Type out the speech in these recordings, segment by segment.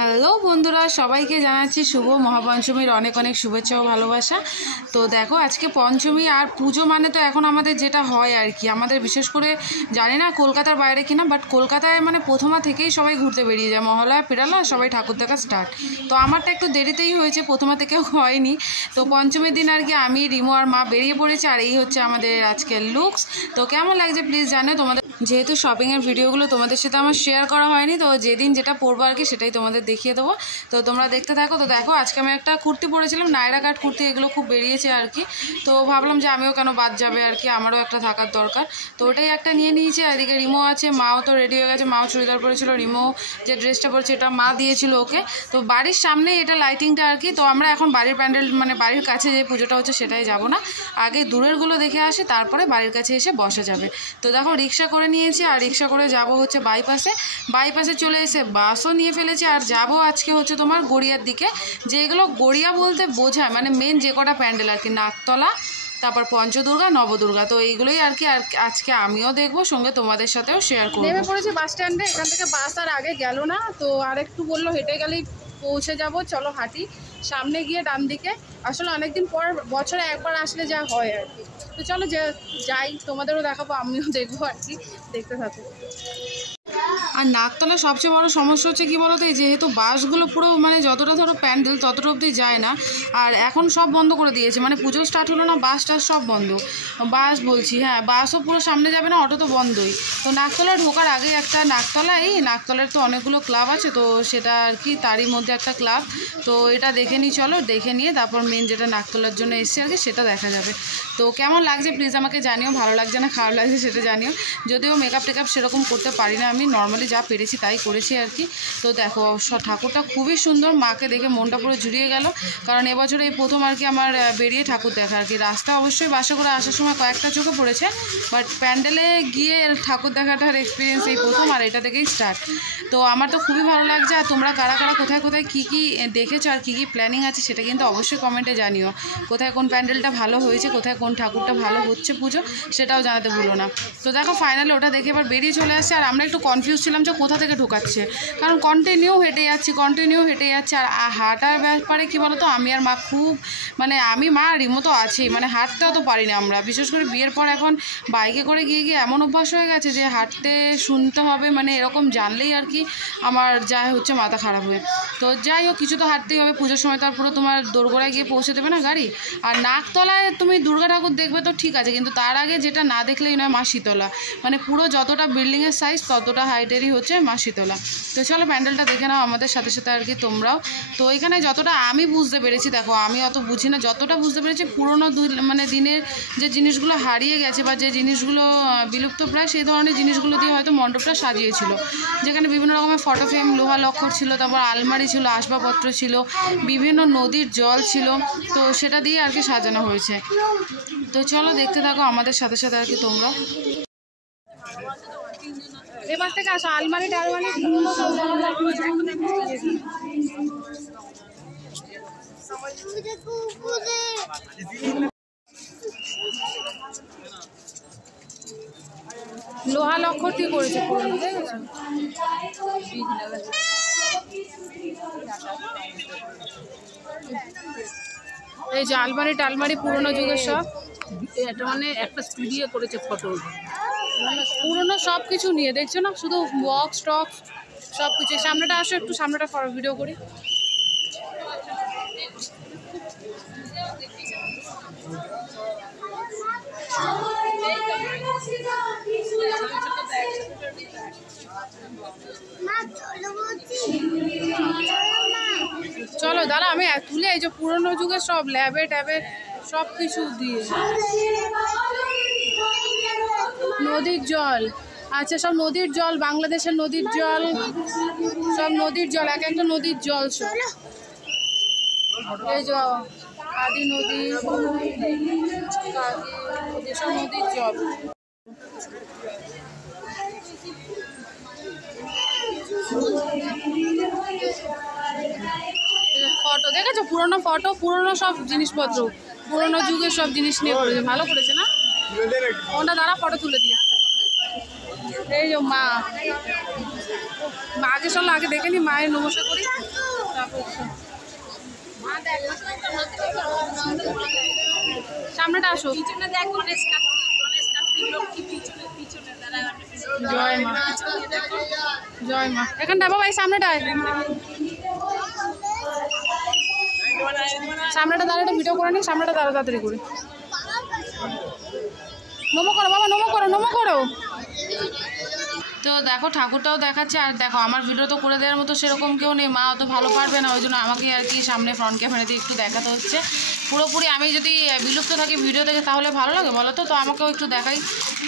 Hello বন্ধুরা, সবাইকে জানাচ্ছি শুভ মহাপঞ্চমীর অনেক অনেক শুভেচ্ছা ও ভালোবাসা। তো দেখো, আজকে পঞ্চমী আর পুজো মানে তো এখন আমাদের যেটা হয় আর কি, আমাদের বিশেষ করে জানি না কলকাতার বাইরে কিনা, বাট কলকাতায় মানে প্রথমা থেকেই সবাই ঘুরতে বেরিয়ে যায়। মহালয়া পেরালা সবাই ঠাকুর দেখা স্টার্ট। তো আমারটা একটু দেরিতেই হয়েছে, প্রথমা থেকেও হয়নি। তো পঞ্চমীর দিন আর কি আমি, রিমো আর মা বেরিয়ে পড়েছি, আর এই হচ্ছে আমাদের আজকের লুকস। তো কেমন লাগছে প্লিজ জানো। তোমাদের যেহেতু শপিংয়ের ভিডিওগুলো তোমাদের সাথে আমার শেয়ার করা হয়নি, তো যেদিন যেটা পরবো আর কি সেটাই তোমাদের দেখিয়ে দেবো। তো তোমরা দেখতে থাকো। তো দেখো, আজকে আমি একটা কুর্তি পরেছিলাম, নায়রা কাট কুর্তি, এগুলো খুব বেরিয়েছে আর কি। তো ভাবলাম যে আমিও কেন বাদ যাবে আর কি, আমারও একটা থাকার দরকার। তো ওটাই একটা নিয়ে নিয়েছি। আর এদিকে রিমো আছে, মাও তো রেডি হয়ে গেছে। মাও চুড়িদার পরেছিল, রিমো যে ড্রেসটা পরেছে এটা মা দিয়েছিল ওকে। তো বাড়ির সামনে এটা লাইটিংটা আর কি। তো আমরা এখন বাড়ির প্যান্ডেল মানে বাড়ির কাছে যে পুজোটা হচ্ছে সেটাই যাব না, আগে দূরেরগুলো দেখে আসি, তারপরে বাড়ির কাছে এসে বসা যাবে। তো দেখো, রিক্সা করে নিয়েছি, আর রিক্সা করে যাব হচ্ছে বাইপাসে চলে এসে বাসও নিয়ে ফেলেছি। আর যাব আজকে হচ্ছে তোমার গড়িয়ার দিকে, যেগুলো গড়িয়া বলতে বোঝায় মানে মেন যে কটা প্যান্ডেল আর কি, নাকতলা, তারপর পঞ্চদুর্গা, নবদুর্গা। তো এইগুলোই আর কি, আর আজকে আমিও দেখবো, সঙ্গে তোমাদের সাথেও শেয়ার করবো। নেমে পড়েছি বাস স্ট্যান্ডে, এখান থেকে বাস আর আগে গেল না, তো আর একটু বললো হেঁটে গেলেই পৌঁছে যাব, চলো হাঁটি। সামনে গিয়ে ডান দিকে, আসলে অনেকদিন পর বছরে একবার আসলে যা হয় আর কি। তো চলো যাই, তোমাদেরও দেখাবো, আমিও দেখবো আর কি, দেখতে থাকো। আর নাকতলা সবচেয়ে বড় সমস্যা হচ্ছে কি বলতো, এই যেহেতু বাসগুলো পুরো মানে যতটা ধরো প্যান্ডেল ততটা অবধি যায় না, আর এখন সব বন্ধ করে দিয়েছে, মানে পুজো স্টার্ট হলো না, বাস টাস সব বন্ধ। বাস বলছি, হ্যাঁ বাসও পুরো সামনে যাবে না, অটো তো বন্ধই। তো নাকতলা ঢোকার আগে একটা নাকতলার তো অনেকগুলো ক্লাব আছে, তো সেটা আর কি তারই মধ্যে একটা ক্লাব। তো এটা দেখে নিই, চলো দেখে নিয়ে তারপর মেন যেটা নাকতলার জন্য এসছে আর কি সেটা দেখা যাবে। তো কেমন লাগছে প্লিজ আমাকে জানিও, ভালো লাগছে না খারাপ লাগছে সেটা জানিও। যদিও মেকআপ টেকআপ সেরকম করতে পারি না আমি, নর্মালি যা পেরেছি তাই করেছি আর কি। তো দেখো, ঠাকুরটা খুবই সুন্দর, মাকে দেখে মনটা পুরো জুড়িয়ে গেল, কারণ এবছর এই প্রথম আর কি আমার বেরিয়ে ঠাকুর দেখা আর কি। রাস্তা অবশ্যই বাসে করে আসার সময় কয়েকটা চোখে পড়েছে, বাট প্যান্ডেলে গিয়ে ঠাকুর দেখাটার এক্সপিরিয়েন্স এই প্রথম, আর এটা থেকেই স্টার্ট। তো আমার তো খুবই ভালো লাগছে। আর তোমরা কারা কারা কোথায় কোথায় কী কী দেখেছো আর কী কী প্ল্যানিং আছে সেটা কিন্তু অবশ্যই কমেন্টে জানিও। কোথায় কোন প্যান্ডেলটা ভালো হয়েছে, কোথায় কোন ঠাকুরটা ভালো হচ্ছে পুজো, সেটাও জানাতে ভুলো না। তো দেখো, ফাইনালি ওটা দেখে এবার বেরিয়ে চলে আসছে। আর আমরা একটু কনফিউজ ছিলাম যে কোথা থেকে ঢোকাচ্ছে, কারণ কন্টিনিউ হেঁটে যাচ্ছি। আর হাঁটার ব্যাপারে কী বলো তো, আমি আর মা খুব মানে আমি, মা, রিমো তো আছেই, মানে হাঁটতেও তো পারি না আমরা, বিশেষ করে বিয়ের পর এখন বাইকে করে গিয়ে এমন অভ্যাস হয়ে গেছে যে হাঁটতে শুনতে হবে, মানে এরকম জানলেই আর কি আমার যা হচ্ছে মাথা খারাপ হয়ে। তো যাই হোক, কিছু তো হাঁটতেই হবে, পুজোর সময় তার পুরো তোমার দোরগোড়ায় গিয়ে পৌঁছে দেবে না গাড়ি। আর নাকতলায় তুমি দুর্গা ঠাকুর দেখবে তো ঠিক আছে, কিন্তু তার আগে যেটা না দেখলেই নয়, মা শীতলা, মানে পুরো যতটা বিল্ডিংয়ের সাইজ ততটা হাইটেরই হচ্ছে মা শীতলা। তো চলো প্যান্ডেলটা দেখে নাও আমাদের সাথে সাথে আর কি তোমরাও। তো এখানে যতটা আমি বুঝতে পেরেছি, দেখো আমি অত বুঝি না, যতটা বুঝতে পেরেছি পুরোনো মানে দিনের যে জিনিসগুলো হারিয়ে গেছে বা যে জিনিসগুলো বিলুপ্ত প্রায়, সেই ধরনের জিনিসগুলো দিয়ে হয়তো মণ্ডপটা সাজিয়েছিল, যেখানে বিভিন্ন রকমের ফটো ফ্রেম, লোহা লক্কর ছিল, তারপর আলমারি ছিল, আসবাবপত্র ছিল, বিভিন্ন নদীর জল ছিল, তো সেটা দিয়ে আর কি সাজানো হয়েছে। তো চলো দেখতে থাকো আমাদের সাথে সাথে আর কি তোমরা। এবার থেকে আসো, আলমারি লোহা লক্ষ্যটি করেছে পুরনো, এই যে আলমারি টালমারি পুরোনো যুগের সব, এটা মানে একটা স্টুডিও করেছে ফটো, পুরোনো সব কিছু নিয়ে দেখছো না, শুধু বক্স টক্স সব কিছু। সামনেটা আসো, একটু সামনেটা ভিডিও করি। চলো দাঁড়া, আমি তুলে এই যে পুরোনো যুগের সব ল্যাবে ট্যাবে সব কিছু দিয়ে, নদীর জল, আচ্ছা সব নদীর জল, বাংলাদেশের নদীর জল, সব নদীর জল, এক একটা নদীর জল সব, এই যে আদি নদী, সব নদীর জল। ফটো দেখেছো, পুরোনো ফটো, পুরোনো সব জিনিসপত্র, পুরোনো যুগের সব জিনিস নিয়ে করেছে, ভালো করেছে না? ওটা দ্বারা ফটো তুলে দিয়ে এই যে মা, আগে চলো আগে দেখে নি, মায়ের নমস্কার করি তারপর সামনেটা আসো। জয় মা, জয় মা। এখানটা বাবা এই সামনেটায়, সামনেটা দাঁড়াটা ভিডিও করে নি, সামনেটা দাঁড়া তাড়াতাড়ি করে নমো করো বাবা, নমো করো, নমো করো। তো দেখো ঠাকুরটাও দেখাচ্ছে। আর দেখো আমার ভিডিও তো করে দেওয়ার মতো সেরকম কেউ নেই, মা অত ভালো পারবে না, ওই জন্য আমাকে আর কি সামনে ফ্রন্ট ক্যামেরাতে একটু দেখাতে হচ্ছে। পুরোপুরি আমি যদি বিলুপ্ত থাকি ভিডিও থেকে তাহলে ভালো লাগে বলো তো, তো আমাকেও একটু দেখাই।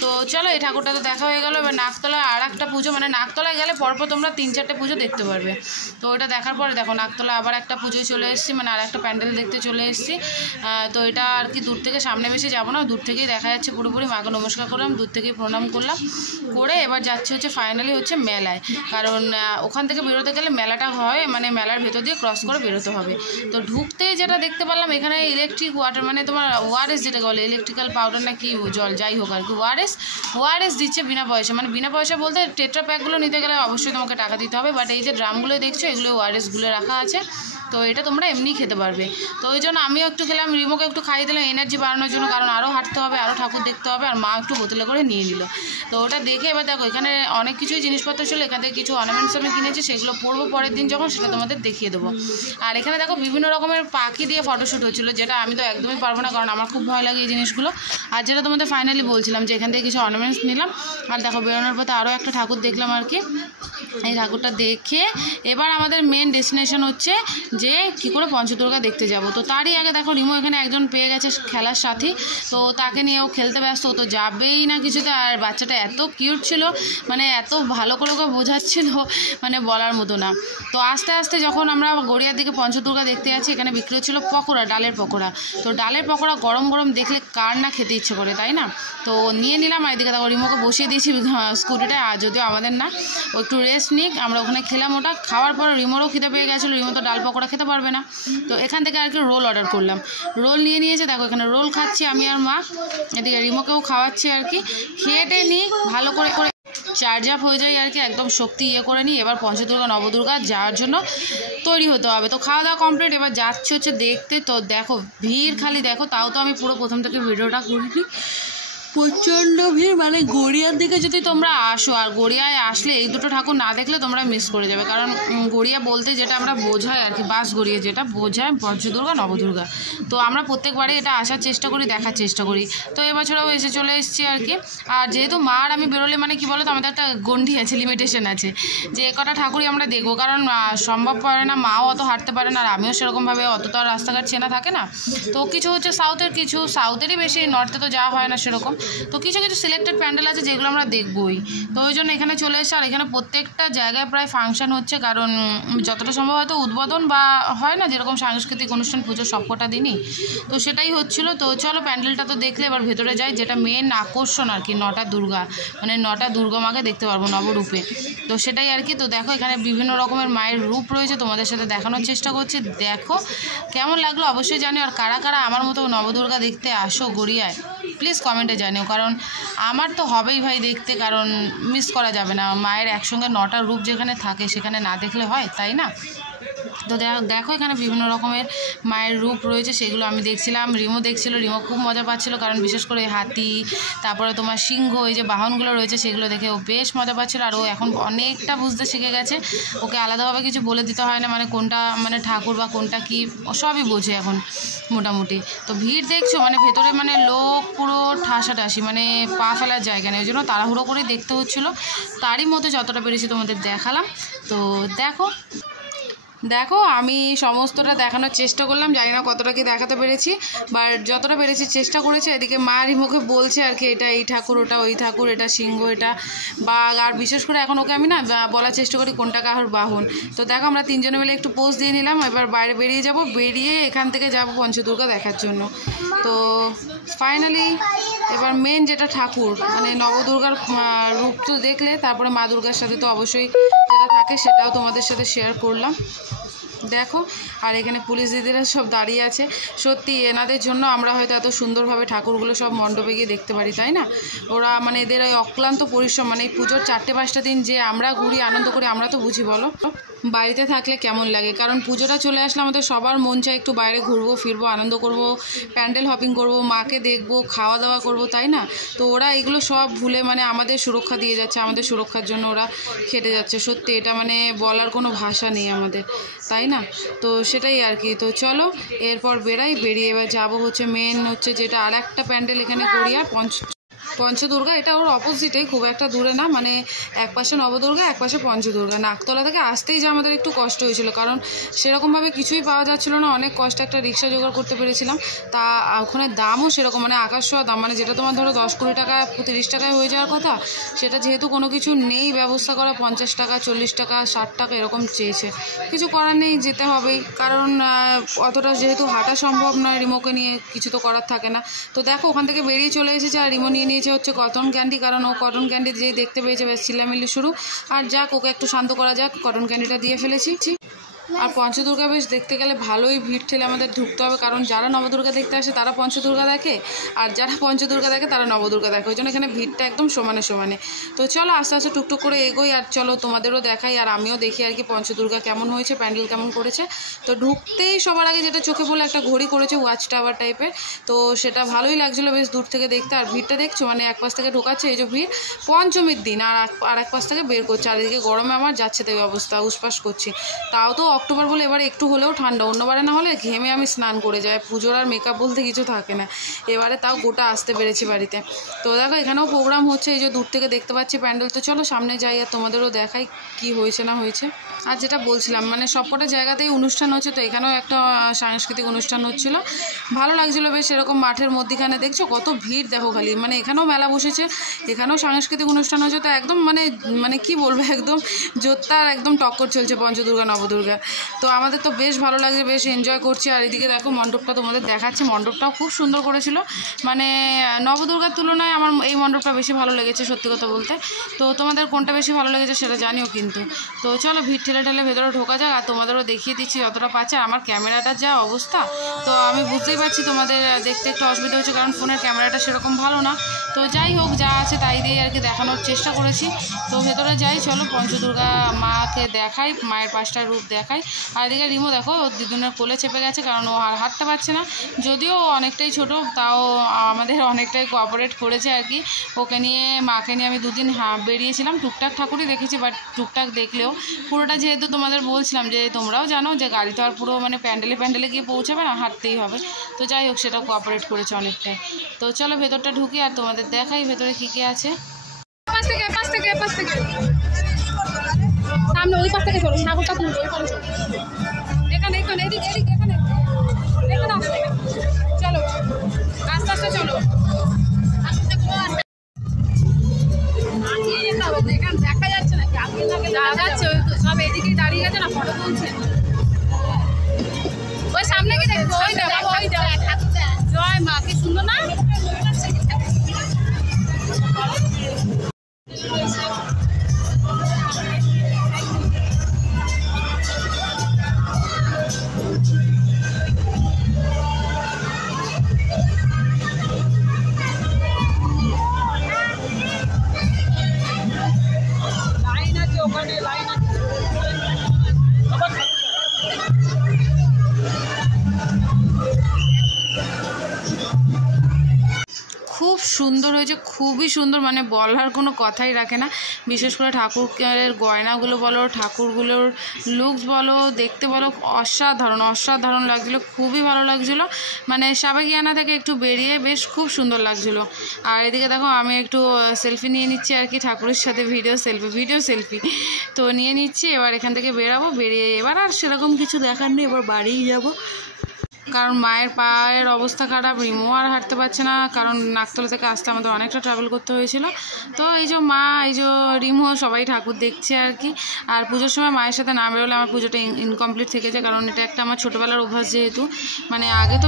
তো চলো এই ঠাকুরটা তো দেখা হয়ে গেলো। এবার নাকতলায় আর একটা পুজো, মানে নাকতলায় গেলে পরপর তোমরা 3-4টে পুজো দেখতে পারবে। তো ওইটা দেখার পরে দেখো নাকতলায় আবার একটা পুজোয় চলে এসেছি, মানে আর একটা প্যান্ডেল দেখতে চলে এসেছি। তো এটা আর কি দূর থেকে, সামনে বেশি যাবো না, দূর থেকেই দেখা যাচ্ছে পুরোপুরি। মাকে নমস্কার করলাম, দূর থেকেই প্রণাম করলাম, করে এবার যাচ্ছি হচ্ছে ফাইনালি হচ্ছে মেলায়। কারণ ওখান থেকে বেরোতে গেলে মেলাটা হয়, মানে মেলার ভেতর দিয়ে ক্রস করে বেরোতে হবে। তো ঢুকতে যেটা দেখতে পারলাম এখানে ইলেকট্রিক ওয়াটার, মানে তোমার ওআরএস যেটা বলে, ইলেকট্রিক্যাল পাউডার না কি জল যাই হোক আর কি, ওআরএস দিচ্ছে বিনা পয়সা। মানে বিনা পয়সা বলতে টেট্রা প্যাকগুলো নিতে গেলে অবশ্যই তোমাকে টাকা দিতে হবে, বাট এই যে ড্রামগুলো দেখছো এগুলো ওআরএসগুলো রাখা আছে, তো এটা তোমরা এমনি খেতে পারবে। তো ওই জন্য আমিও একটু খেলাম, রিমোকে একটু খাইয়ে দিলাম এনার্জি বাড়ানোর জন্য, কারণ আরও হাঁটতে হবে, আরও ঠাকুর দেখতে হবে। আর মা একটু বোতলে করে নিয়ে নিল। তো ওটা দেখে এবার দেখো এখানে অনেক কিছুই জিনিসপত্র ছিল, এখান থেকে কিছু অর্নামেন্টস আমি কিনেছি, সেগুলো পরবো পরের দিন যখন, সেটা তোমাদের দেখিয়ে দেবো। আর এখানে দেখো বিভিন্ন রকমের পাখি দিয়ে ফটোশ্যুট হচ্ছিলো, যেটা আমি তো একদমই পারবো না, কারণ আমার খুব ভয় লাগে এই জিনিসগুলো। আর যেটা তোমাদের ফাইনালি বলছিলাম যে এখান থেকে কিছু অর্নামেন্টস নিলাম। আর দেখো বেরোনোর পথে আরও একটা ঠাকুর দেখলাম আর কি। এই ঠাকুরটা দেখে এবার আমাদের মেন ডেস্টিনেশন হচ্ছে যে কী করে পঞ্চদুর্গা দেখতে যাব। তো তারই আগে দেখো রিমো এখানে একজন পেয়ে গেছে খেলার সাথী, তো তাকে নিয়েও খেলতে ব্যস্ত, তো যাবেই না কিছুতে। আর বাচ্চাটা এত কিউট ছিল, মানে এত ভালো করে ওকে বোঝাচ্ছিল, মানে বলার মতো না। তো আস্তে আস্তে যখন আমরা গড়িয়ার দিকে পঞ্চদুর্গা দেখতে যাচ্ছি, এখানে বিক্রি হচ্ছিলো পকোড়া, ডালের পকোড়া। তো ডালের পকোড়া গরম গরম দেখলে কার না খেতে ইচ্ছে করে, তাই না? তো নিয়ে নিলাম। আর এদিকে দেখো রিমোকে বসিয়ে দিয়েছি স্কুটিটা, আর যদিও আমাদের না, ও একটু রেস্ট নিক। আমরা ওখানে খেলাম, ওটা খাওয়ার পরে রিমোরও খেতে পেয়ে গেছিলো, রিমো তো ডাল পকোড়া খেতে পারবে না। তো এখান থেকে আর কি রোল অর্ডার করলাম, রোল নিয়ে নিয়েছে। দেখো এখানে রোল খাচ্ছি আমি আর মা, এদিকে রিমোকেও খাওয়াচ্ছি আর কি। খেয়েটে নিই ভালো করে করে চার্জ আপ হয়ে যায় আর কি, একদম শক্তি করে নিই। এবার পঞ্চদুর্গা নবদুর্গা যাওয়ার জন্য তৈরি হতে হবে। তো খাওয়া দাওয়া কমপ্লিট, এবার যাচ্ছি হচ্ছে দেখতে। তো দেখো ভিড় খালি দেখো, তাও তো আমি পুরো প্রথম থেকে ভিডিওটা করিনি, প্রচণ্ড ভিড়। মানে গড়িয়ার দিকে যদি তোমরা আসো, আর গড়িয়ায় আসলে এই দুটো ঠাকুর না দেখলে তোমরা মিস করে যাবে। কারণ গড়িয়া বলতে যেটা আমরা বোঝাই আর কি, বাস গড়িয়া যেটা বোঝায় পঞ্চদুর্গা নবদুর্গা। তো আমরা প্রত্যেকবারই এটা আসার চেষ্টা করি, দেখার চেষ্টা করি। তো এবছরেও এসে চলে এসেছি আর কি। আর যেহেতু মা আর আমি বেরোলে মানে কি বলো তো, আমাদের একটা গণ্ডি আছে, লিমিটেশন আছে, যে কটা ঠাকুরই আমরা দেখবো। কারণ সম্ভব পারে না, মাও অত হাঁটতে পারে না, আর আমিও সেরকমভাবে অত তো আর রাস্তাঘাট চেনা থাকে না। তো কিছু হচ্ছে সাউথের, কিছু সাউথেরই বেশি, নর্থে তো যাওয়া হয় না সেরকম। তো কিছু কিছু সিলেক্টেড প্যান্ডেল আছে যেগুলো আমরা দেখবই। তো ওই জন্য এখানে চলে এসে, আর এখানে প্রত্যেকটা জায়গায় প্রায় ফাংশন হচ্ছে। কারণ যতটা সম্ভব হয়তো উদ্বোধন বা হয় না যেরকম সাংস্কৃতিক অনুষ্ঠান পুজোর সবকটা দিনই, তো সেটাই হচ্ছিল। তো চলো প্যান্ডেলটা তো দেখলে এবার ভেতরে যাই, যেটা মেন আকর্ষণ আর কি, 9টা দুর্গা, মানে 9টা দুর্গা মাকে দেখতে পারবো নবরূপে। তো সেটাই আর কি। তো দেখো এখানে বিভিন্ন রকমের মায়ের রূপ রয়েছে, তোমাদের সাথে দেখানোর চেষ্টা করছি। দেখো কেমন লাগলো অবশ্যই জানিও। আর কারা কারা আমার মতো নবদুর্গা দেখতে আসো গড়িয়ায়, প্লিজ কমেন্টে জানিও। কারণ আমার তো হবেই ভাই দেখতে, কারণ মিস করা যাবে না। মায়ের একসঙ্গে 9টা রূপ যেখানে থাকে সেখানে না দেখলে হয়, তাই না? তো দেখো এখানে বিভিন্ন রকমের মায়ের রূপ রয়েছে, সেগুলো আমি দেখছিলাম, রিমো দেখছিল। রিমো খুব মজা পাচ্ছিল, কারণ বিশেষ করে হাতি, তারপরে তোমার সিংহ, এই যে বাহনগুলো রয়েছে সেগুলো দেখে ও বেশ মজা পাচ্ছিল। আর ও এখন অনেকটা বুঝতে শিখে গেছে, ওকে আলাদাভাবে কিছু বলে দিতে হয় না, মানে কোনটা মানে ঠাকুর বা কোনটা কি ও সবই বোঝে এখন মোটামুটি। তো ভিড় দেখছো, মানে ভেতরে মানে লোক পুরো ঠাসাঠাসি, মানে পা ফেলার জায়গা নেই, ওই জন্য তাড়াহুড়ো করে দেখতে হচ্ছিলো। তারই মতো যতটা পেরেছি তোমাদের দেখালাম। তো দেখো আমি সমস্তটা দেখানোর চেষ্টা করলাম, জানি না কতটা কি দেখাতে পেরেছি, বাট যতটা পেরেছি চেষ্টা করেছি। এদিকে মা রিমোকে বলছে আর কি, এটা এই ঠাকুর, ওটা ওই ঠাকুর, এটা সিংহ, এটা বাঘ। আর বিশেষ করে এখন ওকে আমি না বলার চেষ্টা করি কোনটা কাহার বাহন। তো দেখো আমরা 3 জনে মিলে একটু পোজ দিয়ে নিলাম। এবার বাইরে বেরিয়ে যাব, বেরিয়ে এখান থেকে যাব পঞ্চদুর্গা দেখার জন্য। তো ফাইনালি এবার মেন যেটা ঠাকুর, মানে নবদুর্গার রূপ তো দেখলে, তারপরে মা দুর্গার সাথে তো অবশ্যই যেটা থাকে সেটাও তোমাদের সাথে শেয়ার করলাম। দেখো। আর এখানে পুলিশ দিদিরা সব দাঁড়িয়ে আছে। সত্যি এনাদের জন্য আমরা হয়তো এত সুন্দরভাবে ঠাকুরগুলো সব মণ্ডপে গিয়ে দেখতে পারি, তাই না? ওরা মানে এদের ওই অক্লান্ত পরিশ্রম, মানে এই পুজোর 4-5টা দিন যে আমরা ঘুরি আনন্দ করি, আমরা তো বুঝি বলো বাড়িতে থাকলে কেমন লাগে। কারণ পুজোটা চলে আসলে আমাদের সবার মন চায় একটু বাইরে ঘুরবো ফিরবো, আনন্দ করব, প্যান্ডেল হপিং করব, মাকে দেখবো, খাওয়া দাওয়া করব, তাই না? তো ওরা এগুলো সব ভুলে মানে আমাদের সুরক্ষা দিয়ে যাচ্ছে, আমাদের সুরক্ষার জন্য ওরা খেটে যাচ্ছে। সত্যি এটা মানে বলার কোনো ভাষা নেই আমাদের, তাই না? তো সেটাই আর কি। তো চলো এরপর বেরিয়ে এবার যাবো হচ্ছে মেন হচ্ছে যেটা আর একটা প্যান্ডেল এখানে গড়িয়া পঞ্চদুর্গা। এটা ওর অপোজিটে, খুব একটা দূরে না, মানে এক পাশে নবদুর্গা এক পাশে পঞ্চদুর্গা। নাকতলা থেকে আসতেই যে আমাদের একটু কষ্ট হয়েছিল, কারণ সেরকমভাবে কিছুই পাওয়া যাচ্ছিলো না, অনেক কষ্ট একটা রিক্সা জোগাড় করতে পেরেছিলাম। তা ওখানে দামও সেরকম মানে আকাশ ছোঁয়া দাম, মানে যেটা তোমার ধরো 10-20 টাকা 30 টাকায় হয়ে যাওয়ার কথা, সেটা যেহেতু কোনো কিছু নেই ব্যবস্থা করা, 50 টাকা 40 টাকা 60 টাকা এরকম চেয়েছে। কিছু করার নেই, যেতে হবেই, কারণ অতটা যেহেতু হাঁটা সম্ভব নয় রিমোকে নিয়ে, কিছু তো করার থাকে না। তো দেখো ওখান থেকে বেরিয়ে চলে এসেছে আর রিমো নিয়ে নিয়েছে হচ্ছে কটন ক্যান্ডি, কারণ ও কটন ক্যান্ডি যে দেখতে পেয়েছে বেশ চিল্লামিল্লি শুরু। আর যাক, ওকে একটু শান্ত করা যাক, কটন ক্যান্ডিটা দিয়ে ফেলেছি। আর পঞ্চদুর্গা বেশ দেখতে গেলে ভালোই ভিড় ঠেলে আমাদের ঢুকতে হবে, কারণ যারা নবদুর্গা দেখতে আসে তারা পঞ্চদুর্গা দেখে, আর যারা পঞ্চদুর্গা দেখে তারা নবদুর্গা দেখে, ওই জন্য এখানে ভিড়টা একদম সমানে সমানে। তো চলো আস্তে আস্তে টুকটুক করে এগোই, আর চলো তোমাদেরও দেখাই আর আমিও দেখি আর কি পঞ্চদুর্গা কেমন হয়েছে, প্যান্ডেল কেমন করেছে। তো ঢুকতেই সবার আগে যেটা চোখে পড়লো, একটা ঘড়ি করেছে ওয়াচ টাওয়ার টাইপের, তো সেটা ভালোই লাগছিলো বেশ দূর থেকে দেখতে। আর ভিড়টা দেখছো, মানে এক পাশ থেকে ঢোকাচ্ছে এই যে ভিড়, পঞ্চমীর দিন, আর এক পাশ থেকে বের করছে। আর এদিকে গরমে আমার যাচ্ছে তাই অবস্থা, উসপাস করছি। তাও তো অক্টোবর বলে এবারে একটু হলেও ঠান্ডা, অন্যবারে না হলে ঘেমে আমি স্নান করে যাই, পুজোর আর মেকআপ বলতে কিছু থাকে না। এবারে তাও গোটা আসতে পেরেছি বাড়িতে। তো দেখো এখানেও প্রোগ্রাম হচ্ছে, এই যে দূর থেকে দেখতে পাচ্ছি প্যান্ডেল। তো চলো সামনে যাই আর তোমাদেরও দেখাই কি হয়েছে না হয়েছে। আর যেটা বলছিলাম, মানে সবকটা জায়গাতেই অনুষ্ঠান হচ্ছে, তো এখানেও একটা সাংস্কৃতিক অনুষ্ঠান হচ্ছিলো, ভালো লাগছিলো বেশ। এরকম মাঠের মধ্যিখানে দেখছো কত ভিড়, দেখো খালি, মানে এখানেও মেলা বসেছে, এখানেও সাংস্কৃতিক অনুষ্ঠান হচ্ছে। তো একদম মানে কি বলবো, একদম জোরদার একদম টক্কর চলছে পঞ্চদুর্গা নবদুর্গা। তো আমাদের তো বেশ ভালো লাগছে, বেশ এনজয় করছি। আর এদিকে দেখো মণ্ডপটা তোমাদের দেখাচ্ছি, মণ্ডপটাও খুব সুন্দর করেছিল, মানে নবদুর্গার তুলনায় আমার এই মণ্ডপটা বেশি ভালো লেগেছে সত্যি কথা বলতে। তো তোমাদের কোনটা বেশি ভালো লেগেছে সেটা জানিও কিন্তু। তো চলো ভিড় ঠেলে ঠেলে ভেতরে ঢোকা যাক, আর তোমাদেরও দেখিয়ে দিচ্ছি যতটা পাচ্ছে। আমার ক্যামেরাটার যা অবস্থা, তো আমি বুঝতেই পারছি তোমাদের দেখতে একটু অসুবিধা হচ্ছে, কারণ ফোনের ক্যামেরাটা সেরকম ভালো না। তো যাই হোক, যা আছে তাই দিয়ে আর কি দেখানোর চেষ্টা করেছি। তো ভেতরে যাই, চলো পঞ্চদুর্গা মাকে দেখাই, মায়ের 5টা রূপ দেখাই। আর এদিকে রিমো দেখো দিদুনের কোলে চেপে গেছে, কারণ ও আর হাঁটতে পারছে না, যদিও অনেকটাই ছোট, তাও আমাদের অনেকটাই কোঅপারেট করেছে আর কি। ওকে নিয়ে মাকে নিয়ে আমি 2 দিন বেরিয়েছিলাম, টুকটাক ঠাকুরই দেখেছি, বাট টুকটাক দেখলেও পুরোটা যেহেতু তোমাদের বলছিলাম যে তোমরাও জানো যে গাড়ি তো আর পুরো মানে প্যান্ডেলে গিয়ে পৌঁছাবে না, হাঁটতেই হবে। তো যাই হোক, সেটা কোঅপারেট করেছে অনেকটাই। তো চলো ভেতরটা ঢুকি আর তোমাদের দেখাই ভেতরে কী কী আছে। সামনে ওই পাশ থেকে চলো, ঠাকুরটা তুলবো এখানে এদিকে এখানে চলো আস্তে আস্তে চলো। এখানে দেখা যাচ্ছে না, যাচ্ছে সব এদিকেই দাঁড়িয়ে গেছে না, ফটো তুলছে। ওই সামনে কি দেখবো, ওই দেখো ওই জয় মা, কি সুন্দর না। খুব সুন্দর হয়েছে, খুবই সুন্দর, মানে বলার কোনো কথাই রাখে না। বিশেষ করে ঠাকুরের গয়নাগুলো বলো, ঠাকুরগুলোর লুকস বলো, দেখতে বলো, অসাধারণ লাগছিলো, খুবই ভালো লাগছিলো। মানে সাবেকিয়ানা থেকে একটু বেরিয়ে বেশ খুব সুন্দর লাগছিলো। আর এদিকে দেখো আমি একটু সেলফি নিয়ে নিচ্ছি আর কি, ঠাকুরের সাথে ভিডিও সেলফি তো নিয়ে নিচ্ছি। এবার এখান থেকে বেরিয়ে এবার আর সেরকম কিছু দেখার নেই, এবার বাড়িই যাবো, কারণ মায়ের পায়ের অবস্থা খারাপ, রিমো আর হাঁটতে পারছে না, কারণ নাকতলা থেকে আসতে আমাদের অনেকটা ট্রাভেল করতে হয়েছিল। তো এই যে মা, এই যে রিমো, সবাই ঠাকুর দেখছে আর কি। আর পুজোর সময় মায়ের সাথে না বেরোলে আমার পুজোটা ইনকমপ্লিট থেকে যায়, কারণ এটা একটা আমার ছোটোবেলার অভ্যাস। যেহেতু মানে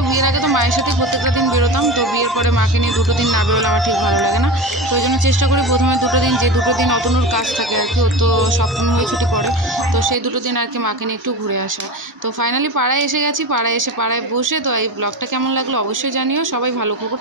বিয়ের আগে তো মায়ের সাথে প্রত্যেকটা দিন বেরোতাম, তো বিয়ের পরে মাকে নিয়ে 2টো দিন না বেরোলে আমার ঠিক ভালো লাগে না। তো ওই জন্য চেষ্টা করি প্রথমে যে দুটো দিন অতনুর কাজ থাকে আর কি, ও তো সপ্তমী হয়ে ছুটি পড়ে, তো সেই দুটো দিন আর কি মাকে নিয়ে একটু ঘুরে আসা। তো ফাইনালি পাড়ায় এসে গেছি, পাড়ায় বসে, তো এই ব্লগটা কেমন লাগলো অবশ্যই জানিও। সবাই ভালো খবর।